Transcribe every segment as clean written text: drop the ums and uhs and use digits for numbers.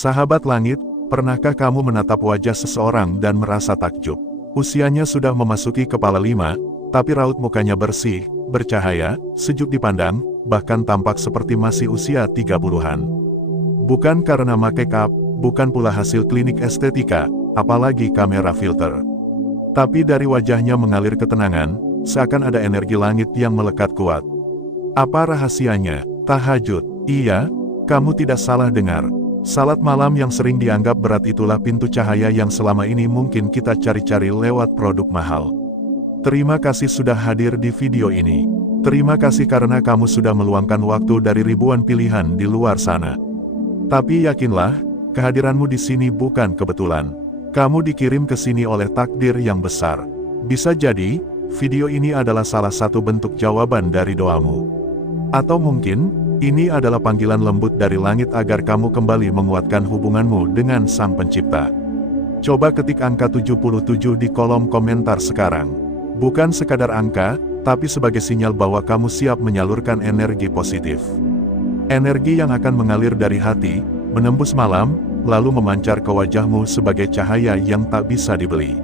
Sahabat langit, pernahkah kamu menatap wajah seseorang dan merasa takjub? Usianya sudah memasuki kepala 5, tapi raut mukanya bersih, bercahaya, sejuk dipandang, bahkan tampak seperti masih usia 30-an. Bukan karena make up, bukan pula hasil klinik estetika, apalagi kamera filter. Tapi dari wajahnya mengalir ketenangan, seakan ada energi langit yang melekat kuat. Apa rahasianya? Tahajud. Iya, kamu tidak salah dengar. Salat malam yang sering dianggap berat itulah pintu cahaya yang selama ini mungkin kita cari-cari lewat produk mahal. Terima kasih sudah hadir di video ini. Terima kasih karena kamu sudah meluangkan waktu dari ribuan pilihan di luar sana. Tapi yakinlah, kehadiranmu di sini bukan kebetulan. Kamu dikirim ke sini oleh takdir yang besar. Bisa jadi, video ini adalah salah satu bentuk jawaban dari doamu. Atau mungkin, ini adalah panggilan lembut dari langit agar kamu kembali menguatkan hubunganmu dengan Sang Pencipta. Coba ketik angka 77 di kolom komentar sekarang. Bukan sekadar angka, tapi sebagai sinyal bahwa kamu siap menyalurkan energi positif. Energi yang akan mengalir dari hati, menembus malam, lalu memancar ke wajahmu sebagai cahaya yang tak bisa dibeli.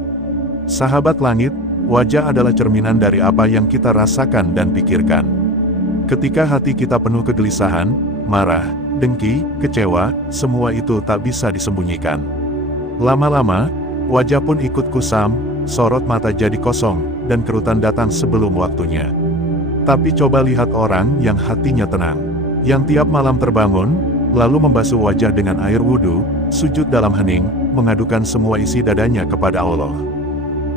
Sahabat langit, wajah adalah cerminan dari apa yang kita rasakan dan pikirkan. Ketika hati kita penuh kegelisahan, marah, dengki, kecewa, semua itu tak bisa disembunyikan. Lama-lama, wajah pun ikut kusam, sorot mata jadi kosong, dan kerutan datang sebelum waktunya. Tapi coba lihat orang yang hatinya tenang, yang tiap malam terbangun, lalu membasuh wajah dengan air wudhu, sujud dalam hening, mengadukan semua isi dadanya kepada Allah.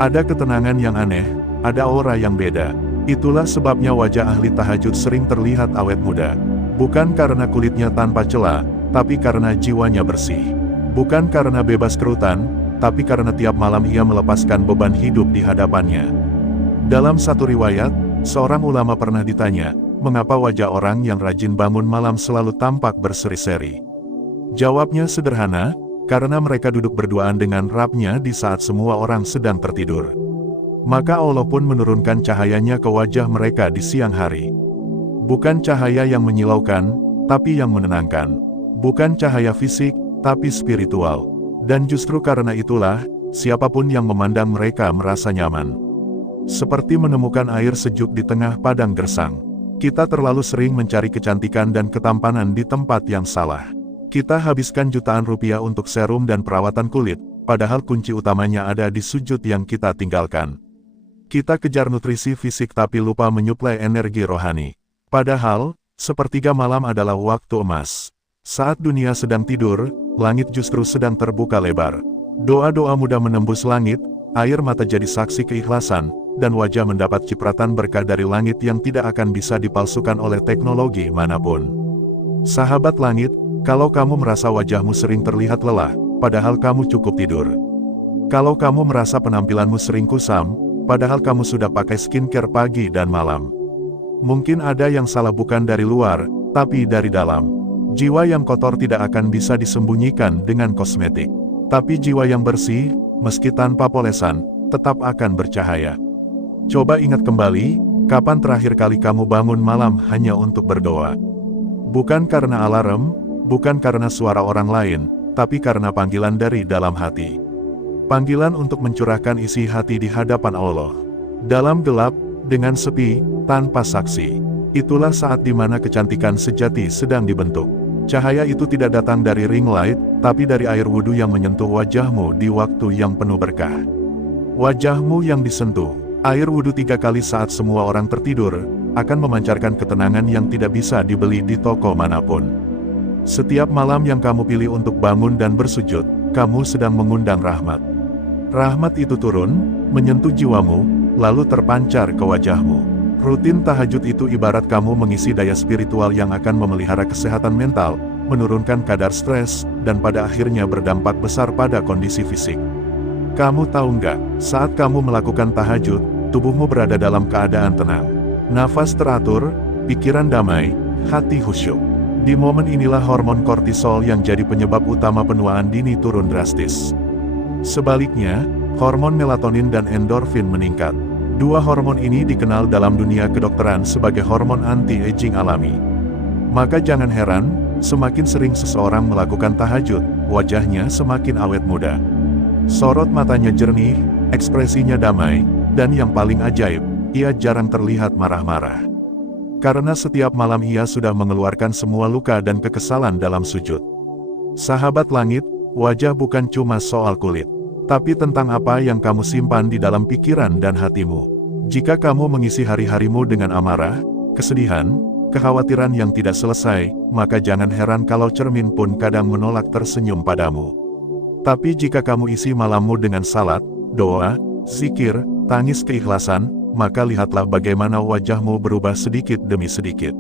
Ada ketenangan yang aneh, ada aura yang beda. Itulah sebabnya wajah ahli tahajud sering terlihat awet muda. Bukan karena kulitnya tanpa celah, tapi karena jiwanya bersih. Bukan karena bebas kerutan, tapi karena tiap malam ia melepaskan beban hidup di hadapannya. Dalam satu riwayat, seorang ulama pernah ditanya, mengapa wajah orang yang rajin bangun malam selalu tampak berseri-seri? Jawabnya sederhana, karena mereka duduk berduaan dengan Rabb-nya di saat semua orang sedang tertidur. Maka Allah pun menurunkan cahayanya ke wajah mereka di siang hari. Bukan cahaya yang menyilaukan, tapi yang menenangkan. Bukan cahaya fisik, tapi spiritual. Dan justru karena itulah, siapapun yang memandang mereka merasa nyaman. Seperti menemukan air sejuk di tengah padang gersang. Kita terlalu sering mencari kecantikan dan ketampanan di tempat yang salah. Kita habiskan jutaan rupiah untuk serum dan perawatan kulit, padahal kunci utamanya ada di sujud yang kita tinggalkan. Kita kejar nutrisi fisik tapi lupa menyuplai energi rohani. Padahal, sepertiga malam adalah waktu emas. Saat dunia sedang tidur, langit justru sedang terbuka lebar. Doa-doa mudah menembus langit, air mata jadi saksi keikhlasan, dan wajah mendapat cipratan berkah dari langit yang tidak akan bisa dipalsukan oleh teknologi manapun. Sahabat langit, kalau kamu merasa wajahmu sering terlihat lelah, padahal kamu cukup tidur. Kalau kamu merasa penampilanmu sering kusam, padahal kamu sudah pakai skincare pagi dan malam. Mungkin ada yang salah bukan dari luar, tapi dari dalam. Jiwa yang kotor tidak akan bisa disembunyikan dengan kosmetik. Tapi jiwa yang bersih, meski tanpa polesan, tetap akan bercahaya. Coba ingat kembali, kapan terakhir kali kamu bangun malam hanya untuk berdoa? Bukan karena alarm, bukan karena suara orang lain, tapi karena panggilan dari dalam hati. Panggilan untuk mencurahkan isi hati di hadapan Allah. Dalam gelap, dengan sepi, tanpa saksi. Itulah saat di mana kecantikan sejati sedang dibentuk. Cahaya itu tidak datang dari ring light, tapi dari air wudhu yang menyentuh wajahmu di waktu yang penuh berkah. Wajahmu yang disentuh, air wudhu 3 kali saat semua orang tertidur, akan memancarkan ketenangan yang tidak bisa dibeli di toko manapun. Setiap malam yang kamu pilih untuk bangun dan bersujud, kamu sedang mengundang rahmat. Rahmat itu turun, menyentuh jiwamu, lalu terpancar ke wajahmu. Rutin tahajud itu ibarat kamu mengisi daya spiritual yang akan memelihara kesehatan mental, menurunkan kadar stres, dan pada akhirnya berdampak besar pada kondisi fisik. Kamu tahu nggak, saat kamu melakukan tahajud, tubuhmu berada dalam keadaan tenang. Nafas teratur, pikiran damai, hati khusyuk. Di momen inilah hormon kortisol yang jadi penyebab utama penuaan dini turun drastis. Sebaliknya, hormon melatonin dan endorfin meningkat. Dua hormon ini dikenal dalam dunia kedokteran sebagai hormon anti-aging alami. Maka jangan heran, semakin sering seseorang melakukan tahajud, wajahnya semakin awet muda. Sorot matanya jernih, ekspresinya damai, dan yang paling ajaib, ia jarang terlihat marah-marah. Karena setiap malam ia sudah mengeluarkan semua luka dan kekesalan dalam sujud. Sahabat langit, wajah bukan cuma soal kulit, tapi tentang apa yang kamu simpan di dalam pikiran dan hatimu. Jika kamu mengisi hari-harimu dengan amarah, kesedihan, kekhawatiran yang tidak selesai, maka jangan heran kalau cermin pun kadang menolak tersenyum padamu. Tapi jika kamu isi malammu dengan salat, doa, zikir, tangis keikhlasan, maka lihatlah bagaimana wajahmu berubah sedikit demi sedikit.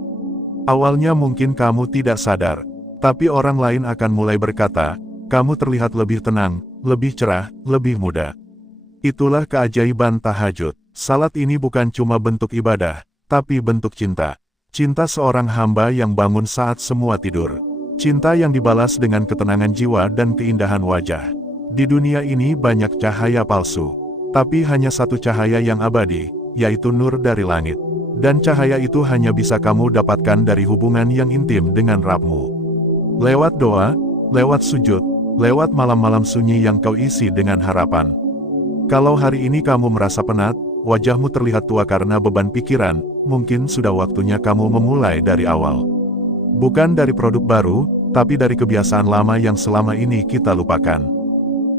Awalnya mungkin kamu tidak sadar, tapi orang lain akan mulai berkata, kamu terlihat lebih tenang, lebih cerah, lebih muda. Itulah keajaiban tahajud. Salat ini bukan cuma bentuk ibadah, tapi bentuk cinta. Cinta seorang hamba yang bangun saat semua tidur. Cinta yang dibalas dengan ketenangan jiwa dan keindahan wajah. Di dunia ini banyak cahaya palsu, tapi hanya satu cahaya yang abadi, yaitu nur dari langit. Dan cahaya itu hanya bisa kamu dapatkan dari hubungan yang intim dengan Rabb-mu. Lewat doa, lewat sujud, lewat malam-malam sunyi yang kau isi dengan harapan. Kalau hari ini kamu merasa penat, wajahmu terlihat tua karena beban pikiran, mungkin sudah waktunya kamu memulai dari awal. Bukan dari produk baru, tapi dari kebiasaan lama yang selama ini kita lupakan.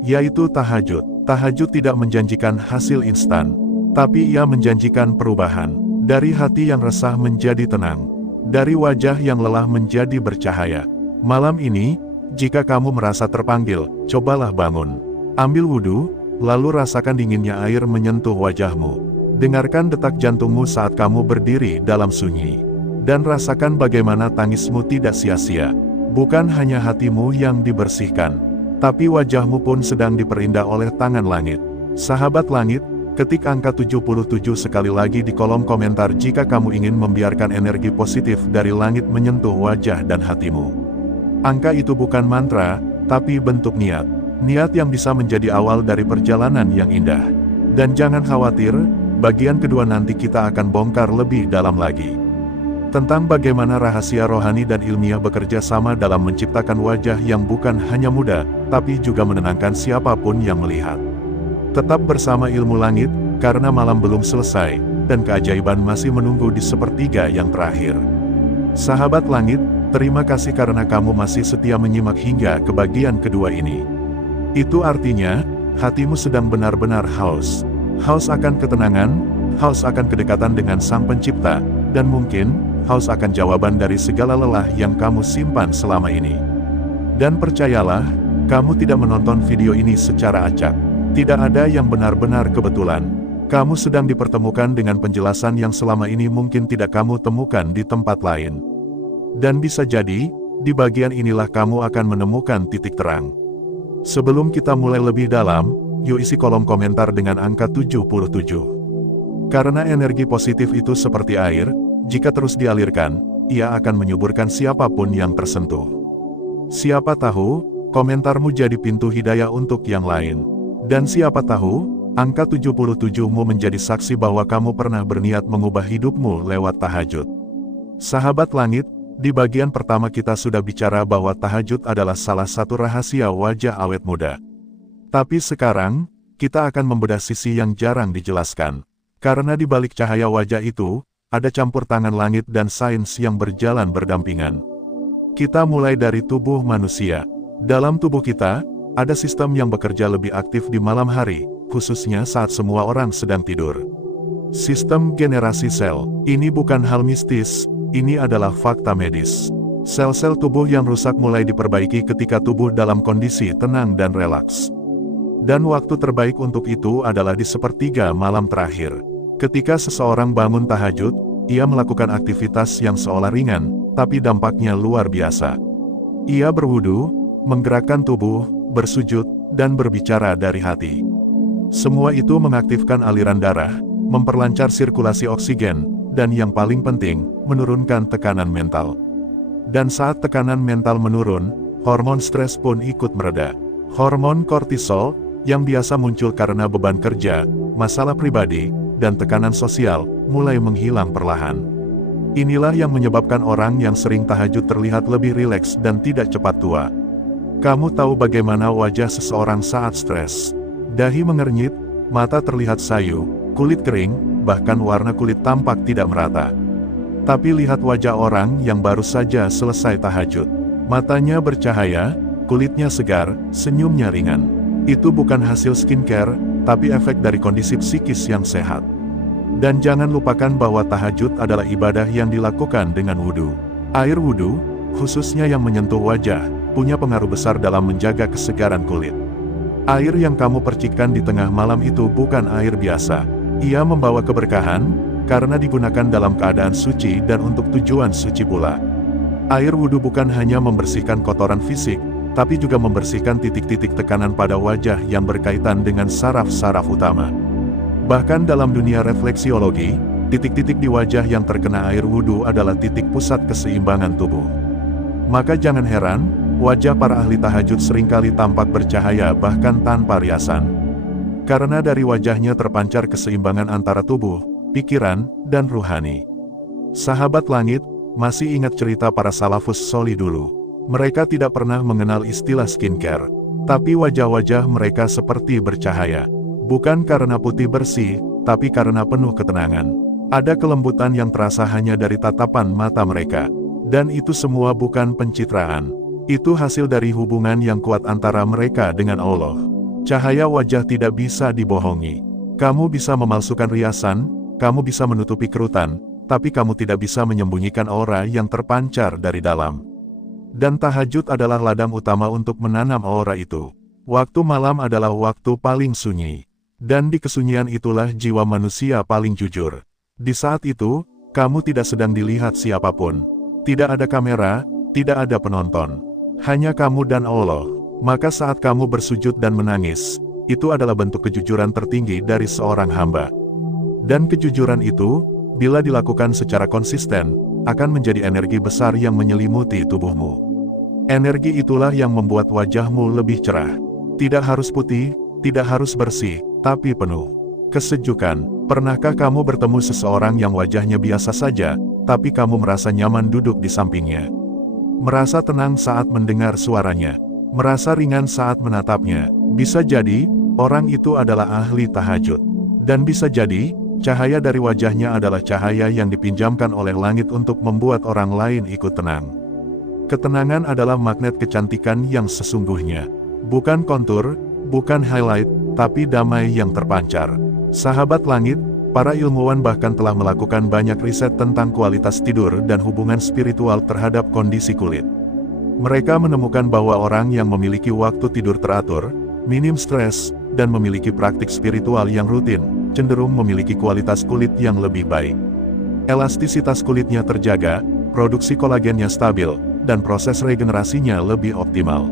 Yaitu tahajud. Tahajud tidak menjanjikan hasil instan, tapi ia menjanjikan perubahan. Dari hati yang resah menjadi tenang. Dari wajah yang lelah menjadi bercahaya. Malam ini, jika kamu merasa terpanggil, cobalah bangun. Ambil wudhu, lalu rasakan dinginnya air menyentuh wajahmu. Dengarkan detak jantungmu saat kamu berdiri dalam sunyi. Dan rasakan bagaimana tangismu tidak sia-sia. Bukan hanya hatimu yang dibersihkan, tapi wajahmu pun sedang diperindah oleh tangan langit. Sahabat langit, ketik angka 77 sekali lagi di kolom komentar jika kamu ingin membiarkan energi positif dari langit menyentuh wajah dan hatimu. Angka itu bukan mantra, tapi bentuk niat. Niat yang bisa menjadi awal dari perjalanan yang indah. Dan jangan khawatir, bagian kedua nanti kita akan bongkar lebih dalam lagi. Tentang bagaimana rahasia rohani dan ilmiah bekerja sama dalam menciptakan wajah yang bukan hanya muda, tapi juga menenangkan siapapun yang melihat. Tetap bersama Ilmu Langit, karena malam belum selesai, dan keajaiban masih menunggu di sepertiga yang terakhir. Sahabat langit, terima kasih karena kamu masih setia menyimak hingga ke bagian kedua ini. Itu artinya, hatimu sedang benar-benar haus. Haus akan ketenangan, haus akan kedekatan dengan Sang Pencipta, dan mungkin, haus akan jawaban dari segala lelah yang kamu simpan selama ini. Dan percayalah, kamu tidak menonton video ini secara acak. Tidak ada yang benar-benar kebetulan. Kamu sedang dipertemukan dengan penjelasan yang selama ini mungkin tidak kamu temukan di tempat lain. Dan bisa jadi, di bagian inilah kamu akan menemukan titik terang. Sebelum kita mulai lebih dalam, yuk isi kolom komentar dengan angka 77. Karena energi positif itu seperti air, jika terus dialirkan, ia akan menyuburkan siapapun yang tersentuh. Siapa tahu, komentarmu jadi pintu hidayah untuk yang lain. Dan siapa tahu, angka 77mu menjadi saksi bahwa kamu pernah berniat mengubah hidupmu lewat tahajud. Sahabat langit, di bagian pertama kita sudah bicara bahwa tahajud adalah salah satu rahasia wajah awet muda. Tapi sekarang, kita akan membedah sisi yang jarang dijelaskan. Karena di balik cahaya wajah itu, ada campur tangan langit dan sains yang berjalan berdampingan. Kita mulai dari tubuh manusia. Dalam tubuh kita, ada sistem yang bekerja lebih aktif di malam hari, khususnya saat semua orang sedang tidur. Sistem generasi sel, ini bukan hal mistis, ini adalah fakta medis. Sel-sel tubuh yang rusak mulai diperbaiki ketika tubuh dalam kondisi tenang dan relaks. Dan waktu terbaik untuk itu adalah di sepertiga malam terakhir. Ketika seseorang bangun tahajud, ia melakukan aktivitas yang seolah ringan, tapi dampaknya luar biasa. Ia berwudu, menggerakkan tubuh, bersujud, dan berbicara dari hati. Semua itu mengaktifkan aliran darah, memperlancar sirkulasi oksigen, dan yang paling penting, menurunkan tekanan mental. Dan saat tekanan mental menurun, hormon stres pun ikut mereda. Hormon kortisol, yang biasa muncul karena beban kerja, masalah pribadi, dan tekanan sosial, mulai menghilang perlahan. Inilah yang menyebabkan orang yang sering tahajud terlihat lebih rileks dan tidak cepat tua. Kamu tahu bagaimana wajah seseorang saat stres. Dahi mengernyit, mata terlihat sayu, kulit kering, bahkan warna kulit tampak tidak merata. Tapi lihat wajah orang yang baru saja selesai tahajud. Matanya bercahaya, kulitnya segar, senyumnya ringan. Itu bukan hasil skincare, tapi efek dari kondisi psikis yang sehat. Dan jangan lupakan bahwa tahajud adalah ibadah yang dilakukan dengan wudhu. Air wudhu, khususnya yang menyentuh wajah, punya pengaruh besar dalam menjaga kesegaran kulit. Air yang kamu percikkan di tengah malam itu bukan air biasa. Ia membawa keberkahan, karena digunakan dalam keadaan suci dan untuk tujuan suci pula. Air wudhu bukan hanya membersihkan kotoran fisik, tapi juga membersihkan titik-titik tekanan pada wajah yang berkaitan dengan saraf-saraf utama. Bahkan dalam dunia refleksiologi, titik-titik di wajah yang terkena air wudhu adalah titik pusat keseimbangan tubuh. Maka jangan heran, wajah para ahli tahajud seringkali tampak bercahaya bahkan tanpa riasan. Karena dari wajahnya terpancar keseimbangan antara tubuh, pikiran, dan ruhani. Sahabat langit, masih ingat cerita para salafus solih dulu? Mereka tidak pernah mengenal istilah skincare, tapi wajah-wajah mereka seperti bercahaya. Bukan karena putih bersih, tapi karena penuh ketenangan. Ada kelembutan yang terasa hanya dari tatapan mata mereka. Dan itu semua bukan pencitraan. Itu hasil dari hubungan yang kuat antara mereka dengan Allah. Cahaya wajah tidak bisa dibohongi. Kamu bisa memalsukan riasan, kamu bisa menutupi kerutan, tapi kamu tidak bisa menyembunyikan aura yang terpancar dari dalam. Dan tahajud adalah ladang utama untuk menanam aura itu. Waktu malam adalah waktu paling sunyi. Dan di kesunyian itulah jiwa manusia paling jujur. Di saat itu, kamu tidak sedang dilihat siapapun. Tidak ada kamera, tidak ada penonton. Hanya kamu dan Allah. Maka saat kamu bersujud dan menangis, itu adalah bentuk kejujuran tertinggi dari seorang hamba. Dan kejujuran itu, bila dilakukan secara konsisten, akan menjadi energi besar yang menyelimuti tubuhmu. Energi itulah yang membuat wajahmu lebih cerah. Tidak harus putih, tidak harus bersih, tapi penuh kesejukan. Pernahkah kamu bertemu seseorang yang wajahnya biasa saja, tapi kamu merasa nyaman duduk di sampingnya? Merasa tenang saat mendengar suaranya, merasa ringan saat menatapnya. Bisa jadi, orang itu adalah ahli tahajud. Dan bisa jadi, cahaya dari wajahnya adalah cahaya yang dipinjamkan oleh langit untuk membuat orang lain ikut tenang. Ketenangan adalah magnet kecantikan yang sesungguhnya. Bukan kontur, bukan highlight, tapi damai yang terpancar. Sahabat langit, para ilmuwan bahkan telah melakukan banyak riset tentang kualitas tidur dan hubungan spiritual terhadap kondisi kulit. Mereka menemukan bahwa orang yang memiliki waktu tidur teratur, minim stres, dan memiliki praktik spiritual yang rutin, cenderung memiliki kualitas kulit yang lebih baik. Elastisitas kulitnya terjaga, produksi kolagennya stabil, dan proses regenerasinya lebih optimal.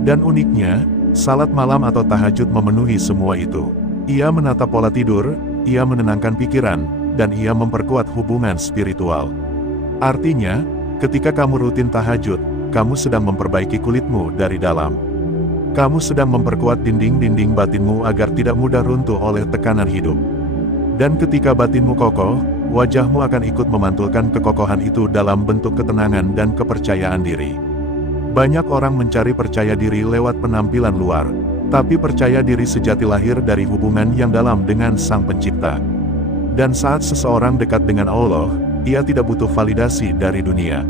Dan uniknya, salat malam atau tahajud memenuhi semua itu. Ia menata pola tidur, ia menenangkan pikiran, dan ia memperkuat hubungan spiritual. Artinya, ketika kamu rutin tahajud, kamu sedang memperbaiki kulitmu dari dalam. Kamu sedang memperkuat dinding-dinding batinmu agar tidak mudah runtuh oleh tekanan hidup. Dan ketika batinmu kokoh, wajahmu akan ikut memantulkan kekokohan itu dalam bentuk ketenangan dan kepercayaan diri. Banyak orang mencari percaya diri lewat penampilan luar, tapi percaya diri sejati lahir dari hubungan yang dalam dengan Sang Pencipta. Dan saat seseorang dekat dengan Allah, ia tidak butuh validasi dari dunia.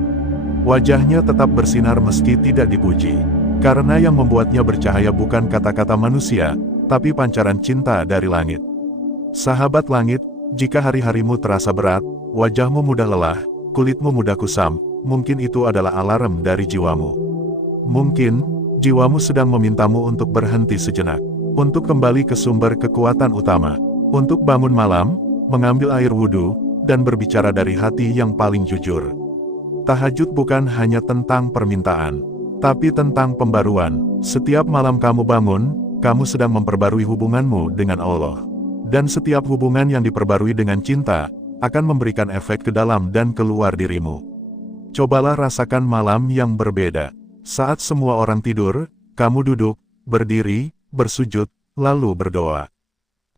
Wajahnya tetap bersinar meski tidak dipuji. Karena yang membuatnya bercahaya bukan kata-kata manusia, tapi pancaran cinta dari langit. Sahabat langit, jika hari-harimu terasa berat, wajahmu mudah lelah, kulitmu mudah kusam, mungkin itu adalah alarm dari jiwamu. Mungkin, jiwamu sedang memintamu untuk berhenti sejenak, untuk kembali ke sumber kekuatan utama, untuk bangun malam, mengambil air wudhu, dan berbicara dari hati yang paling jujur. Tahajud bukan hanya tentang permintaan, tapi tentang pembaruan. Setiap malam kamu bangun, kamu sedang memperbarui hubunganmu dengan Allah. Dan setiap hubungan yang diperbarui dengan cinta, akan memberikan efek ke dalam dan keluar dirimu. Cobalah rasakan malam yang berbeda. Saat semua orang tidur, kamu duduk, berdiri, bersujud, lalu berdoa.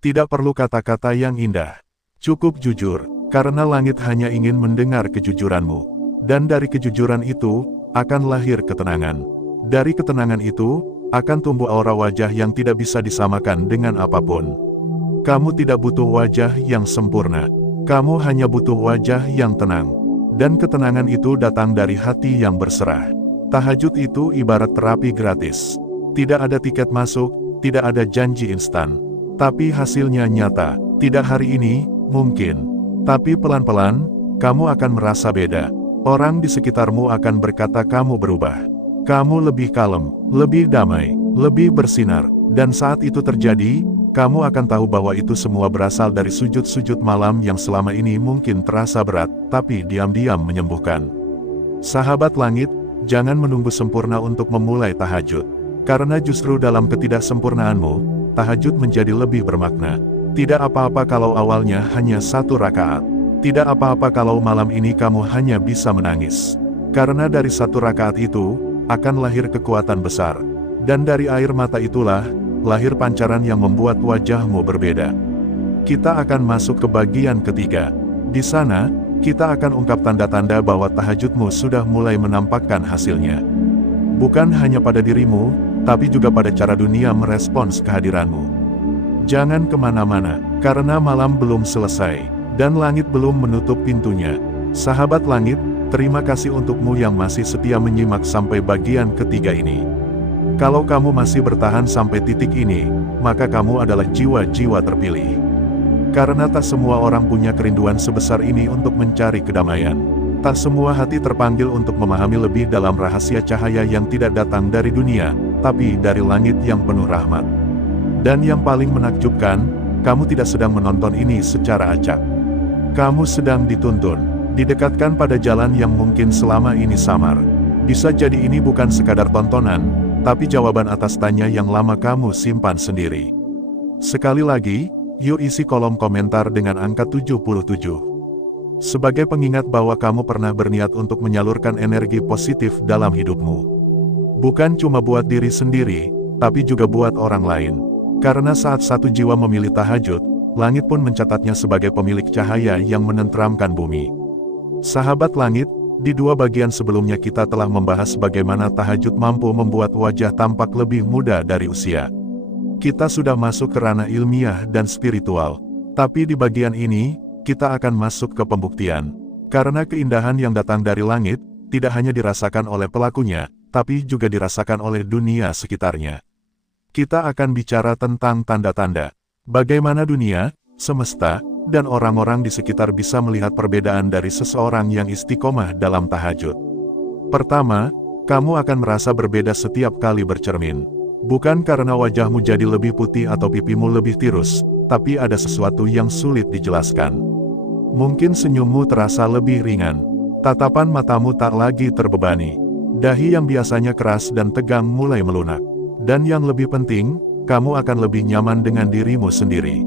Tidak perlu kata-kata yang indah. Cukup jujur, karena langit hanya ingin mendengar kejujuranmu. Dan dari kejujuran itu, akan lahir ketenangan. Dari ketenangan itu, akan tumbuh aura wajah yang tidak bisa disamakan dengan apapun. Kamu tidak butuh wajah yang sempurna. Kamu hanya butuh wajah yang tenang. Dan ketenangan itu datang dari hati yang berserah. Tahajud itu ibarat terapi gratis. Tidak ada tiket masuk, tidak ada janji instan. Tapi hasilnya nyata. Tidak hari ini, mungkin. Tapi pelan-pelan, kamu akan merasa beda. Orang di sekitarmu akan berkata kamu berubah. Kamu lebih kalem, lebih damai, lebih bersinar. Dan saat itu terjadi, kamu akan tahu bahwa itu semua berasal dari sujud-sujud malam yang selama ini mungkin terasa berat, tapi diam-diam menyembuhkan. Sahabat langit, jangan menunggu sempurna untuk memulai tahajud. Karena justru dalam ketidaksempurnaanmu, tahajud menjadi lebih bermakna. Tidak apa-apa kalau awalnya hanya 1 rakaat. Tidak apa-apa kalau malam ini kamu hanya bisa menangis. Karena dari 1 rakaat itu, akan lahir kekuatan besar. Dan dari air mata itulah, lahir pancaran yang membuat wajahmu berbeda. Kita akan masuk ke bagian ketiga. Di sana, kita akan ungkap tanda-tanda bahwa tahajudmu sudah mulai menampakkan hasilnya. Bukan hanya pada dirimu, tapi juga pada cara dunia merespons kehadiranmu. Jangan kemana-mana, karena malam belum selesai. Dan langit belum menutup pintunya. Sahabat langit, terima kasih untukmu yang masih setia menyimak sampai bagian ketiga ini. Kalau kamu masih bertahan sampai titik ini, maka kamu adalah jiwa-jiwa terpilih. Karena tak semua orang punya kerinduan sebesar ini untuk mencari kedamaian. Tak semua hati terpanggil untuk memahami lebih dalam rahasia cahaya yang tidak datang dari dunia, tapi dari langit yang penuh rahmat. Dan yang paling menakjubkan, kamu tidak sedang menonton ini secara acak. Kamu sedang dituntun, didekatkan pada jalan yang mungkin selama ini samar. Bisa jadi ini bukan sekadar tontonan, tapi jawaban atas tanya yang lama kamu simpan sendiri. Sekali lagi, yuk isi kolom komentar dengan angka 77. Sebagai pengingat bahwa kamu pernah berniat untuk menyalurkan energi positif dalam hidupmu. Bukan cuma buat diri sendiri, tapi juga buat orang lain. Karena saat satu jiwa memilih tahajud, langit pun mencatatnya sebagai pemilik cahaya yang menenteramkan bumi. Sahabat langit, di 2 bagian sebelumnya kita telah membahas bagaimana tahajud mampu membuat wajah tampak lebih muda dari usia. Kita sudah masuk ke ranah ilmiah dan spiritual. Tapi di bagian ini, kita akan masuk ke pembuktian. Karena keindahan yang datang dari langit, tidak hanya dirasakan oleh pelakunya, tapi juga dirasakan oleh dunia sekitarnya. Kita akan bicara tentang tanda-tanda. Bagaimana dunia, semesta, dan orang-orang di sekitar bisa melihat perbedaan dari seseorang yang istiqomah dalam tahajud. Pertama, kamu akan merasa berbeda setiap kali bercermin. Bukan karena wajahmu jadi lebih putih atau pipimu lebih tirus, tapi ada sesuatu yang sulit dijelaskan. Mungkin senyummu terasa lebih ringan. Tatapan matamu tak lagi terbebani. Dahi yang biasanya keras dan tegang mulai melunak. Dan yang lebih penting, kamu akan lebih nyaman dengan dirimu sendiri.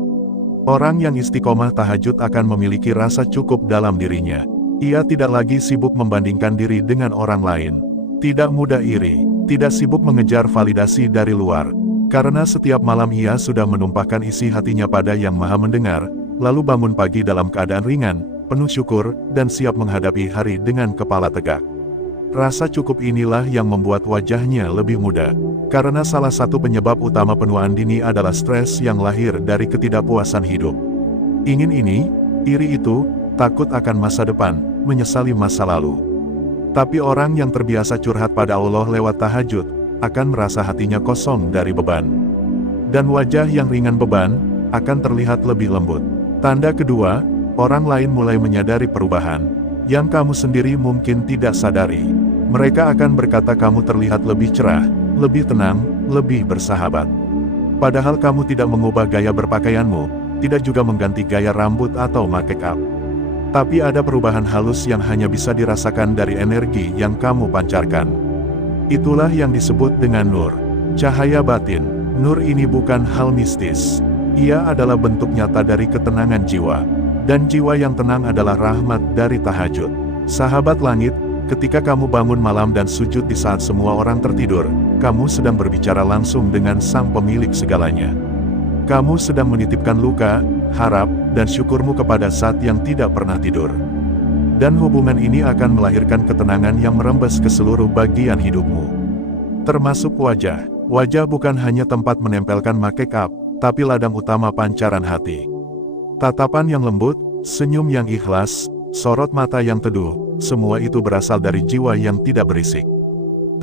Orang yang istiqomah tahajud akan memiliki rasa cukup dalam dirinya. Ia tidak lagi sibuk membandingkan diri dengan orang lain. Tidak mudah iri, tidak sibuk mengejar validasi dari luar. Karena setiap malam ia sudah menumpahkan isi hatinya pada Yang Maha Mendengar, lalu bangun pagi dalam keadaan ringan, penuh syukur, dan siap menghadapi hari dengan kepala tegak. Rasa cukup inilah yang membuat wajahnya lebih muda. Karena salah satu penyebab utama penuaan dini adalah stres yang lahir dari ketidakpuasan hidup. Ingin ini, iri itu, takut akan masa depan, menyesali masa lalu. Tapi orang yang terbiasa curhat pada Allah lewat tahajud, akan merasa hatinya kosong dari beban. Dan wajah yang ringan beban, akan terlihat lebih lembut. Tanda kedua, orang lain mulai menyadari perubahan, yang kamu sendiri mungkin tidak sadari. Mereka akan berkata kamu terlihat lebih cerah, lebih tenang, lebih bersahabat. Padahal kamu tidak mengubah gaya berpakaianmu, tidak juga mengganti gaya rambut atau make up. Tapi ada perubahan halus yang hanya bisa dirasakan dari energi yang kamu pancarkan. Itulah yang disebut dengan nur, cahaya batin. Nur ini bukan hal mistis. Ia adalah bentuk nyata dari ketenangan jiwa. Dan jiwa yang tenang adalah rahmat dari tahajud. Sahabat langit, ketika kamu bangun malam dan sujud di saat semua orang tertidur, kamu sedang berbicara langsung dengan Sang Pemilik segalanya. Kamu sedang menitipkan luka, harap, dan syukurmu kepada Zat yang tidak pernah tidur. Dan hubungan ini akan melahirkan ketenangan yang merembes ke seluruh bagian hidupmu. Termasuk wajah. Wajah bukan hanya tempat menempelkan make up, tapi ladang utama pancaran hati. Tatapan yang lembut, senyum yang ikhlas, sorot mata yang teduh, semua itu berasal dari jiwa yang tidak berisik.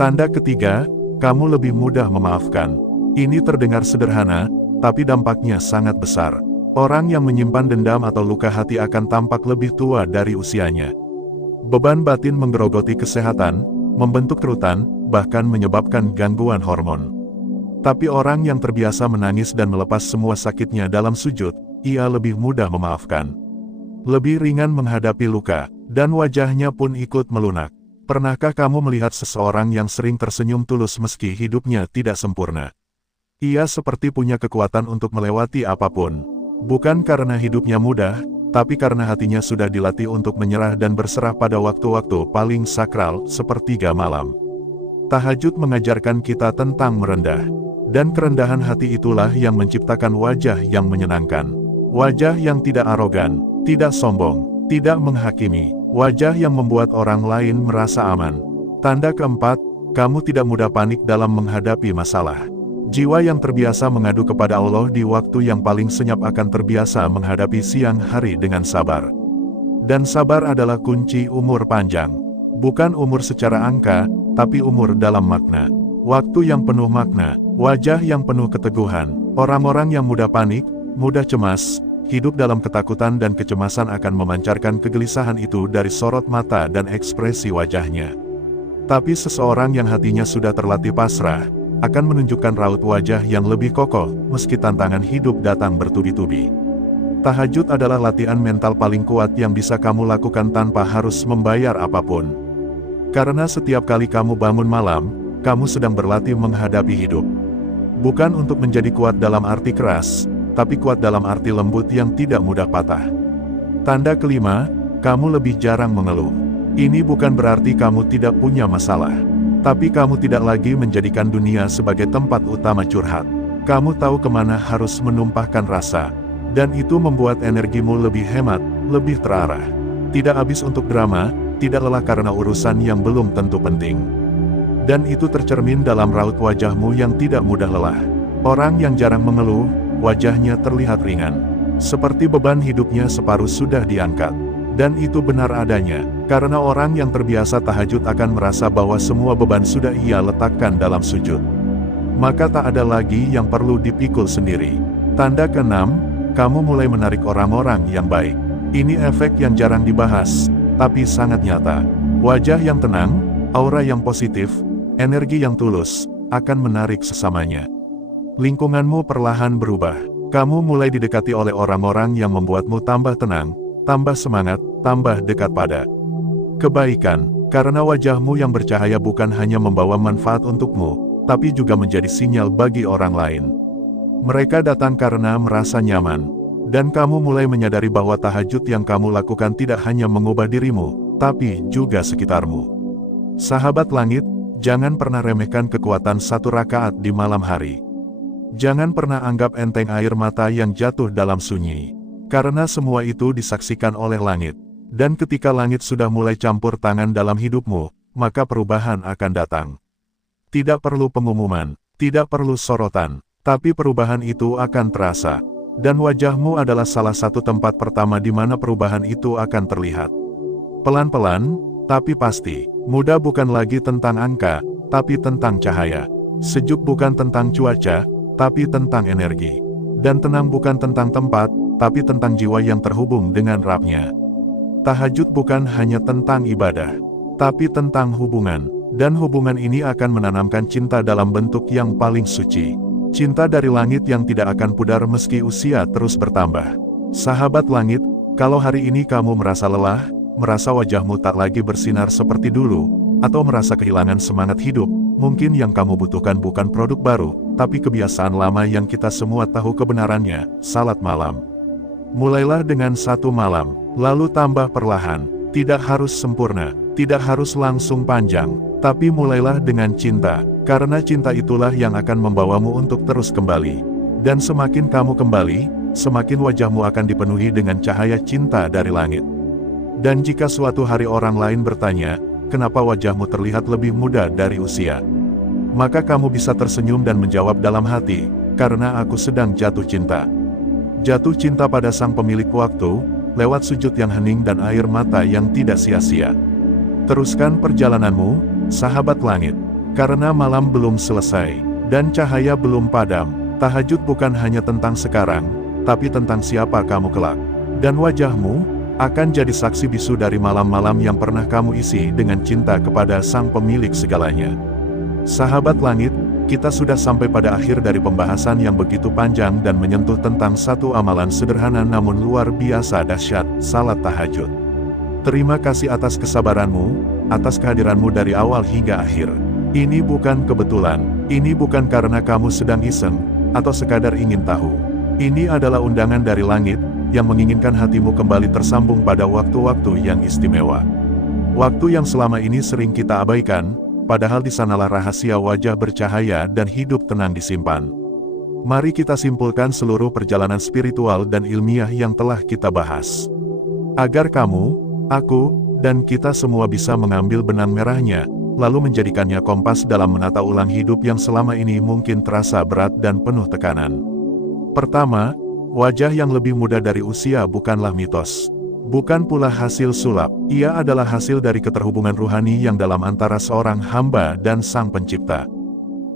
Tanda ketiga, kamu lebih mudah memaafkan. Ini terdengar sederhana, tapi dampaknya sangat besar. Orang yang menyimpan dendam atau luka hati akan tampak lebih tua dari usianya. Beban batin menggerogoti kesehatan, membentuk kerutan, bahkan menyebabkan gangguan hormon. Tapi orang yang terbiasa menangis dan melepas semua sakitnya dalam sujud, ia lebih mudah memaafkan. Lebih ringan menghadapi luka, dan wajahnya pun ikut melunak. Pernahkah kamu melihat seseorang yang sering tersenyum tulus meski hidupnya tidak sempurna? Ia seperti punya kekuatan untuk melewati apapun. Bukan karena hidupnya mudah, tapi karena hatinya sudah dilatih untuk menyerah dan berserah pada waktu-waktu paling sakral, sepertiga malam. Tahajud mengajarkan kita tentang merendah. Dan kerendahan hati itulah yang menciptakan wajah yang menyenangkan. Wajah yang tidak arogan, tidak sombong, tidak menghakimi. Wajah yang membuat orang lain merasa aman. Tanda keempat, kamu tidak mudah panik dalam menghadapi masalah. Jiwa yang terbiasa mengadu kepada Allah di waktu yang paling senyap akan terbiasa menghadapi siang hari dengan sabar. Dan sabar adalah kunci umur panjang. Bukan umur secara angka, tapi umur dalam makna. Waktu yang penuh makna, wajah yang penuh keteguhan. Orang-orang yang mudah panik, mudah cemas, hidup dalam ketakutan dan kecemasan akan memancarkan kegelisahan itu dari sorot mata dan ekspresi wajahnya. Tapi seseorang yang hatinya sudah terlatih pasrah, akan menunjukkan raut wajah yang lebih kokoh, meski tantangan hidup datang bertubi-tubi. Tahajud adalah latihan mental paling kuat yang bisa kamu lakukan tanpa harus membayar apapun. Karena setiap kali kamu bangun malam, kamu sedang berlatih menghadapi hidup. Bukan untuk menjadi kuat dalam arti keras, tapi kuat dalam arti lembut yang tidak mudah patah. Tanda kelima, kamu lebih jarang mengeluh. Ini bukan berarti kamu tidak punya masalah. Tapi kamu tidak lagi menjadikan dunia sebagai tempat utama curhat. Kamu tahu kemana harus menumpahkan rasa. Dan itu membuat energimu lebih hemat, lebih terarah. Tidak habis untuk drama, tidak lelah karena urusan yang belum tentu penting. Dan itu tercermin dalam raut wajahmu yang tidak mudah lelah. Orang yang jarang mengeluh, wajahnya terlihat ringan. Seperti beban hidupnya separuh sudah diangkat. Dan itu benar adanya, karena orang yang terbiasa tahajud akan merasa bahwa semua beban sudah ia letakkan dalam sujud. Maka tak ada lagi yang perlu dipikul sendiri. Tanda keenam, kamu mulai menarik orang-orang yang baik. Ini efek yang jarang dibahas, tapi sangat nyata. Wajah yang tenang, aura yang positif, energi yang tulus, akan menarik sesamanya. Lingkunganmu perlahan berubah. Kamu mulai didekati oleh orang-orang yang membuatmu tambah tenang, tambah semangat, tambah dekat pada kebaikan. Karena wajahmu yang bercahaya bukan hanya membawa manfaat untukmu, tapi juga menjadi sinyal bagi orang lain. Mereka datang karena merasa nyaman. Dan kamu mulai menyadari bahwa tahajud yang kamu lakukan tidak hanya mengubah dirimu, tapi juga sekitarmu. Sahabat langit, jangan pernah remehkan kekuatan satu rakaat di malam hari. Jangan pernah anggap enteng air mata yang jatuh dalam sunyi. Karena semua itu disaksikan oleh langit. Dan ketika langit sudah mulai campur tangan dalam hidupmu, maka perubahan akan datang. Tidak perlu pengumuman, tidak perlu sorotan, tapi perubahan itu akan terasa. Dan wajahmu adalah salah satu tempat pertama di mana perubahan itu akan terlihat. Pelan-pelan, tapi pasti. Muda bukan lagi tentang angka, tapi tentang cahaya. Sejuk bukan tentang cuaca, tapi tentang energi. Dan tenang bukan tentang tempat, tapi tentang jiwa yang terhubung dengan Rabb-Nya. Tahajud bukan hanya tentang ibadah, tapi tentang hubungan. Dan hubungan ini akan menanamkan cinta dalam bentuk yang paling suci. Cinta dari langit yang tidak akan pudar meski usia terus bertambah. Sahabat langit, kalau hari ini kamu merasa lelah, merasa wajahmu tak lagi bersinar seperti dulu, atau merasa kehilangan semangat hidup, mungkin yang kamu butuhkan bukan produk baru, tapi kebiasaan lama yang kita semua tahu kebenarannya, salat malam. Mulailah dengan satu malam, lalu tambah perlahan. Tidak harus sempurna, tidak harus langsung panjang, tapi mulailah dengan cinta, karena cinta itulah yang akan membawamu untuk terus kembali. Dan semakin kamu kembali, semakin wajahmu akan dipenuhi dengan cahaya cinta dari langit. Dan jika suatu hari orang lain bertanya, kenapa wajahmu terlihat lebih muda dari usia? maka kamu bisa tersenyum dan menjawab dalam hati, karena aku sedang jatuh cinta. Jatuh cinta pada sang pemilik waktu, lewat sujud yang hening dan air mata yang tidak sia-sia. Teruskan perjalananmu, sahabat langit. Karena malam belum selesai, dan cahaya belum padam. Tahajud bukan hanya tentang sekarang, tapi tentang siapa kamu kelak. Dan wajahmu akan jadi saksi bisu dari malam-malam yang pernah kamu isi dengan cinta kepada sang pemilik segalanya. Sahabat langit, kita sudah sampai pada akhir dari pembahasan yang begitu panjang dan menyentuh tentang satu amalan sederhana namun luar biasa dahsyat, salat tahajud. Terima kasih atas kesabaranmu, atas kehadiranmu dari awal hingga akhir. Ini bukan kebetulan, ini bukan karena kamu sedang iseng, atau sekadar ingin tahu. Ini adalah undangan dari langit, yang menginginkan hatimu kembali tersambung pada waktu-waktu yang istimewa. Waktu yang selama ini sering kita abaikan, padahal di sanalah rahasia wajah bercahaya dan hidup tenang disimpan. Mari kita simpulkan seluruh perjalanan spiritual dan ilmiah yang telah kita bahas. Agar kamu, aku, dan kita semua bisa mengambil benang merahnya, lalu menjadikannya kompas dalam menata ulang hidup yang selama ini mungkin terasa berat dan penuh tekanan. Pertama, wajah yang lebih muda dari usia bukanlah mitos. Bukan pula hasil sulap, ia adalah hasil dari keterhubungan ruhani yang dalam antara seorang hamba dan sang pencipta.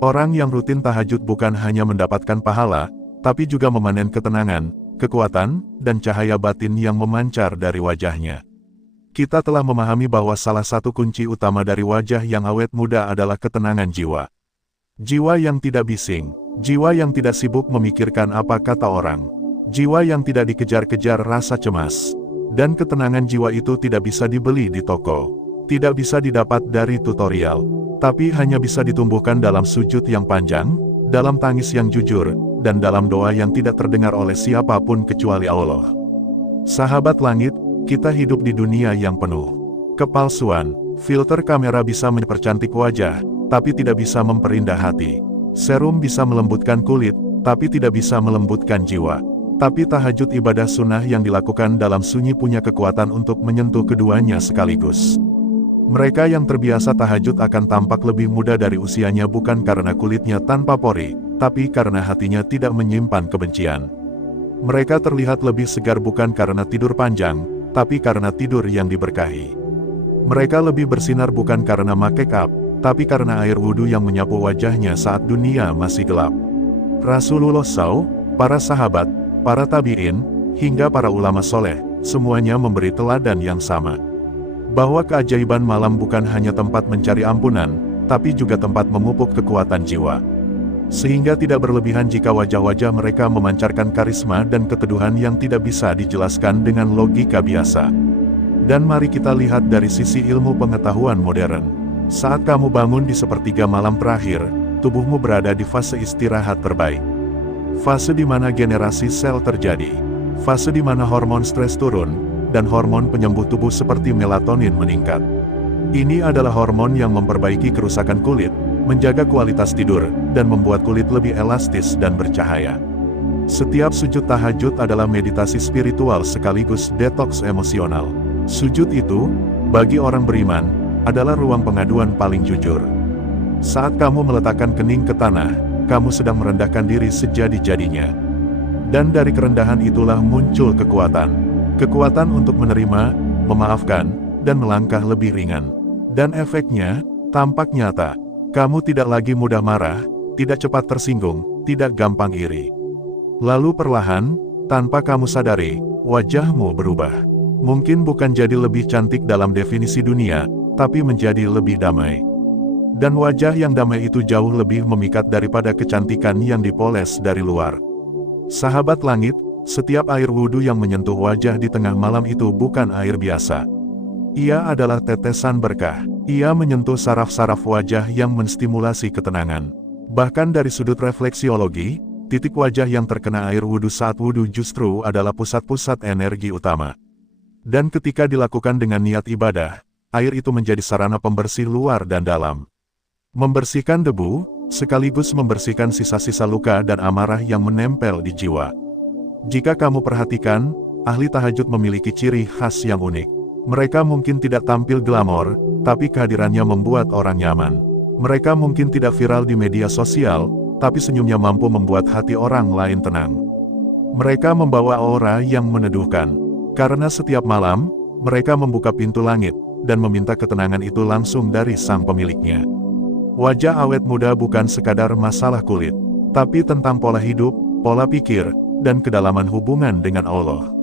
Orang yang rutin tahajud bukan hanya mendapatkan pahala, tapi juga memanen ketenangan, kekuatan, dan cahaya batin yang memancar dari wajahnya. Kita telah memahami bahwa salah satu kunci utama dari wajah yang awet muda adalah ketenangan jiwa. Jiwa yang tidak bising, jiwa yang tidak sibuk memikirkan apa kata orang, jiwa yang tidak dikejar-kejar rasa cemas. Dan ketenangan jiwa itu tidak bisa dibeli di toko, tidak bisa didapat dari tutorial, tapi hanya bisa ditumbuhkan dalam sujud yang panjang, dalam tangis yang jujur, dan dalam doa yang tidak terdengar oleh siapapun kecuali Allah. Sahabat langit, kita hidup di dunia yang penuh kepalsuan. Filter kamera bisa mempercantik wajah, tapi tidak bisa memperindah hati. Serum bisa melembutkan kulit, tapi tidak bisa melembutkan jiwa. Tapi tahajud ibadah sunnah yang dilakukan dalam sunyi punya kekuatan untuk menyentuh keduanya sekaligus. Mereka yang terbiasa tahajud akan tampak lebih muda dari usianya bukan karena kulitnya tanpa pori, tapi karena hatinya tidak menyimpan kebencian. Mereka terlihat lebih segar bukan karena tidur panjang, tapi karena tidur yang diberkahi. Mereka lebih bersinar bukan karena make up, tapi karena air wudhu yang menyapu wajahnya saat dunia masih gelap. Rasulullah SAW, para sahabat, para tabi'in, hingga para ulama soleh, semuanya memberi teladan yang sama. Bahwa keajaiban malam bukan hanya tempat mencari ampunan, tapi juga tempat memupuk kekuatan jiwa. Sehingga tidak berlebihan jika wajah-wajah mereka memancarkan karisma dan keteduhan yang tidak bisa dijelaskan dengan logika biasa. Dan mari kita lihat dari sisi ilmu pengetahuan modern. Saat kamu bangun di sepertiga malam terakhir, tubuhmu berada di fase istirahat terbaik. Fase di mana generasi sel terjadi. Fase di mana hormon stres turun, dan hormon penyembuh tubuh seperti melatonin meningkat. Ini adalah hormon yang memperbaiki kerusakan kulit, menjaga kualitas tidur, dan membuat kulit lebih elastis dan bercahaya. Setiap sujud tahajud adalah meditasi spiritual sekaligus detoks emosional. Sujud itu, bagi orang beriman, adalah ruang pengaduan paling jujur. Saat kamu meletakkan kening ke tanah, kamu sedang merendahkan diri sejadi-jadinya. Dan dari kerendahan itulah muncul kekuatan. Kekuatan untuk menerima, memaafkan, dan melangkah lebih ringan. Dan efeknya, tampak nyata. Kamu tidak lagi mudah marah, tidak cepat tersinggung, tidak gampang iri. Lalu perlahan, tanpa kamu sadari, wajahmu berubah. Mungkin bukan jadi lebih cantik dalam definisi dunia, tapi menjadi lebih damai. Dan wajah yang damai itu jauh lebih memikat daripada kecantikan yang dipoles dari luar. Sahabat langit, setiap air wudhu yang menyentuh wajah di tengah malam itu bukan air biasa. Ia adalah tetesan berkah. Ia menyentuh saraf-saraf wajah yang menstimulasi ketenangan. Bahkan dari sudut refleksiologi, titik wajah yang terkena air wudhu saat wudhu justru adalah pusat-pusat energi utama. Dan ketika dilakukan dengan niat ibadah, air itu menjadi sarana pembersih luar dan dalam. Membersihkan debu, sekaligus membersihkan sisa-sisa luka dan amarah yang menempel di jiwa. Jika kamu perhatikan, ahli tahajud memiliki ciri khas yang unik. Mereka mungkin tidak tampil glamor, tapi kehadirannya membuat orang nyaman. Mereka mungkin tidak viral di media sosial, tapi senyumnya mampu membuat hati orang lain tenang. Mereka membawa aura yang meneduhkan. Karena setiap malam, mereka membuka pintu langit, dan meminta ketenangan itu langsung dari sang pemiliknya. Wajah awet muda bukan sekadar masalah kulit, tapi tentang pola hidup, pola pikir, dan kedalaman hubungan dengan Allah.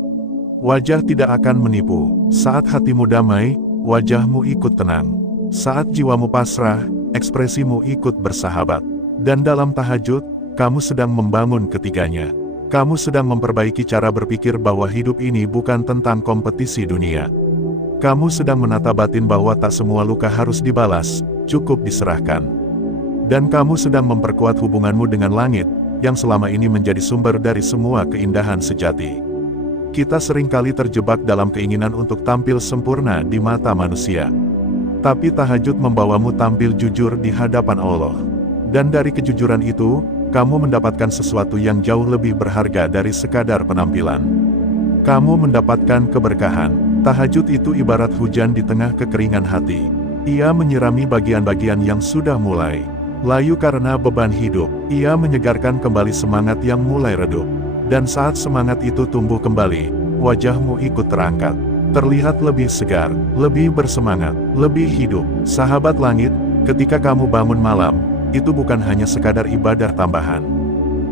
Wajah tidak akan menipu. Saat hatimu damai, wajahmu ikut tenang. Saat jiwamu pasrah, ekspresimu ikut bersahabat. Dan dalam tahajud, kamu sedang membangun ketiganya. Kamu sedang memperbaiki cara berpikir bahwa hidup ini bukan tentang kompetisi dunia. Kamu sedang menata batin bahwa tak semua luka harus dibalas, cukup diserahkan. Dan kamu sedang memperkuat hubunganmu dengan langit, yang selama ini menjadi sumber dari semua keindahan sejati. Kita seringkali terjebak dalam keinginan untuk tampil sempurna di mata manusia. Tapi tahajud membawamu tampil jujur di hadapan Allah. Dan dari kejujuran itu, kamu mendapatkan sesuatu yang jauh lebih berharga dari sekadar penampilan. Kamu mendapatkan keberkahan. Tahajud itu ibarat hujan di tengah kekeringan hati. Ia menyirami bagian-bagian yang sudah mulai layu karena beban hidup. Ia menyegarkan kembali semangat yang mulai redup. Dan saat semangat itu tumbuh kembali, wajahmu ikut terangkat. Terlihat lebih segar, lebih bersemangat, lebih hidup. Sahabat langit, ketika kamu bangun malam, itu bukan hanya sekadar ibadah tambahan.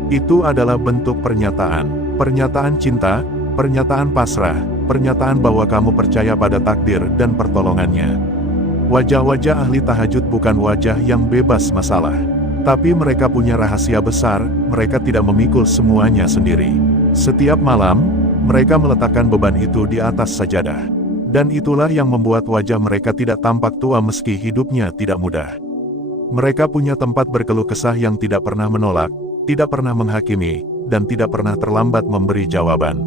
Itu adalah bentuk pernyataan. Pernyataan cinta, pernyataan pasrah, pernyataan bahwa kamu percaya pada takdir dan pertolongannya. Wajah-wajah ahli tahajud bukan wajah yang bebas masalah. Tapi mereka punya rahasia besar, mereka tidak memikul semuanya sendiri. Setiap malam, mereka meletakkan beban itu di atas sajadah. Dan itulah yang membuat wajah mereka tidak tampak tua meski hidupnya tidak mudah. Mereka punya tempat berkeluh kesah yang tidak pernah menolak, tidak pernah menghakimi, dan tidak pernah terlambat memberi jawaban.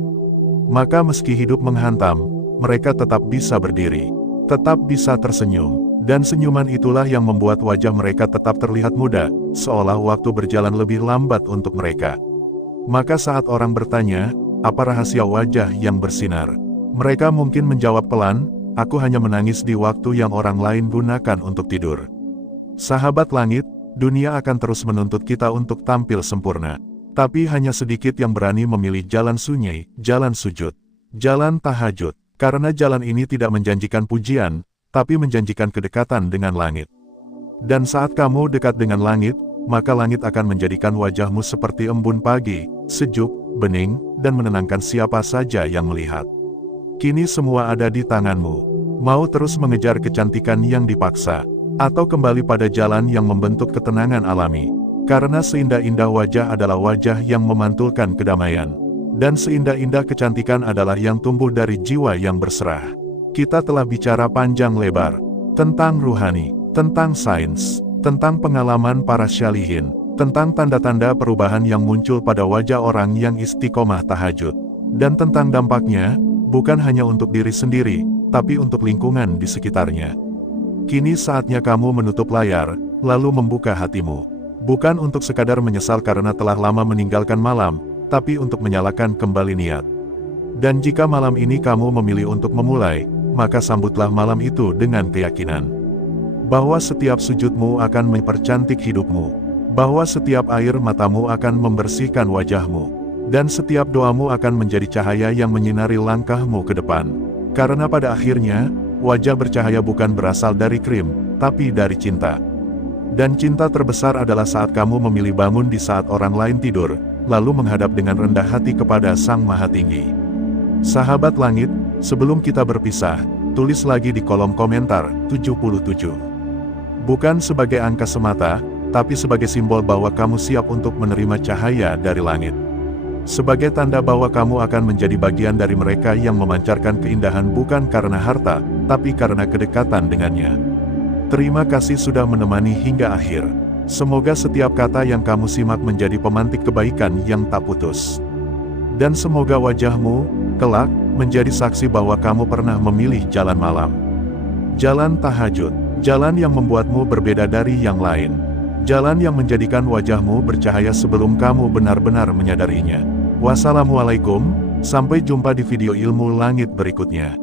Maka meski hidup menghantam, mereka tetap bisa berdiri, tetap bisa tersenyum. Dan senyuman itulah yang membuat wajah mereka tetap terlihat muda, seolah waktu berjalan lebih lambat untuk mereka. Maka saat orang bertanya, apa rahasia wajah yang bersinar? Mereka mungkin menjawab pelan, aku hanya menangis di waktu yang orang lain gunakan untuk tidur. Sahabat langit, dunia akan terus menuntut kita untuk tampil sempurna. Tapi hanya sedikit yang berani memilih jalan sunyi, jalan sujud, jalan tahajud. Karena jalan ini tidak menjanjikan pujian, tapi menjanjikan kedekatan dengan langit. Dan saat kamu dekat dengan langit, maka langit akan menjadikan wajahmu seperti embun pagi, sejuk, bening, dan menenangkan siapa saja yang melihat. Kini semua ada di tanganmu. Mau terus mengejar kecantikan yang dipaksa, atau kembali pada jalan yang membentuk ketenangan alami. Karena seindah-indah wajah adalah wajah yang memantulkan kedamaian. Dan seindah-indah kecantikan adalah yang tumbuh dari jiwa yang berserah. Kita telah bicara panjang lebar tentang ruhani, tentang sains, tentang pengalaman para syalihin, tentang tanda-tanda perubahan yang muncul pada wajah orang yang istiqomah tahajud, dan tentang dampaknya, bukan hanya untuk diri sendiri, tapi untuk lingkungan di sekitarnya. Kini saatnya kamu menutup layar, lalu membuka hatimu. Bukan untuk sekadar menyesal karena telah lama meninggalkan malam, tapi untuk menyalakan kembali niat. Dan jika malam ini kamu memilih untuk memulai, maka sambutlah malam itu dengan keyakinan bahwa setiap sujudmu akan mempercantik hidupmu, bahwa setiap air matamu akan membersihkan wajahmu, dan setiap doamu akan menjadi cahaya yang menyinari langkahmu ke depan. Karena pada akhirnya, wajah bercahaya bukan berasal dari krim, tapi dari cinta. Dan cinta terbesar adalah saat kamu memilih bangun di saat orang lain tidur, lalu menghadap dengan rendah hati kepada Sang Maha Tinggi. Sahabat langit, sebelum kita berpisah, tulis lagi di kolom komentar, 77. Bukan sebagai angka semata, tapi sebagai simbol bahwa kamu siap untuk menerima cahaya dari langit. Sebagai tanda bahwa kamu akan menjadi bagian dari mereka yang memancarkan keindahan bukan karena harta, tapi karena kedekatan dengannya. Terima kasih sudah menemani hingga akhir. Semoga setiap kata yang kamu simak menjadi pemantik kebaikan yang tak putus. Dan semoga wajahmu, kelak, menjadi saksi bahwa kamu pernah memilih jalan malam. Jalan tahajud, jalan yang membuatmu berbeda dari yang lain. Jalan yang menjadikan wajahmu bercahaya sebelum kamu benar-benar menyadarinya. Wassalamualaikum, sampai jumpa di video ilmu langit berikutnya.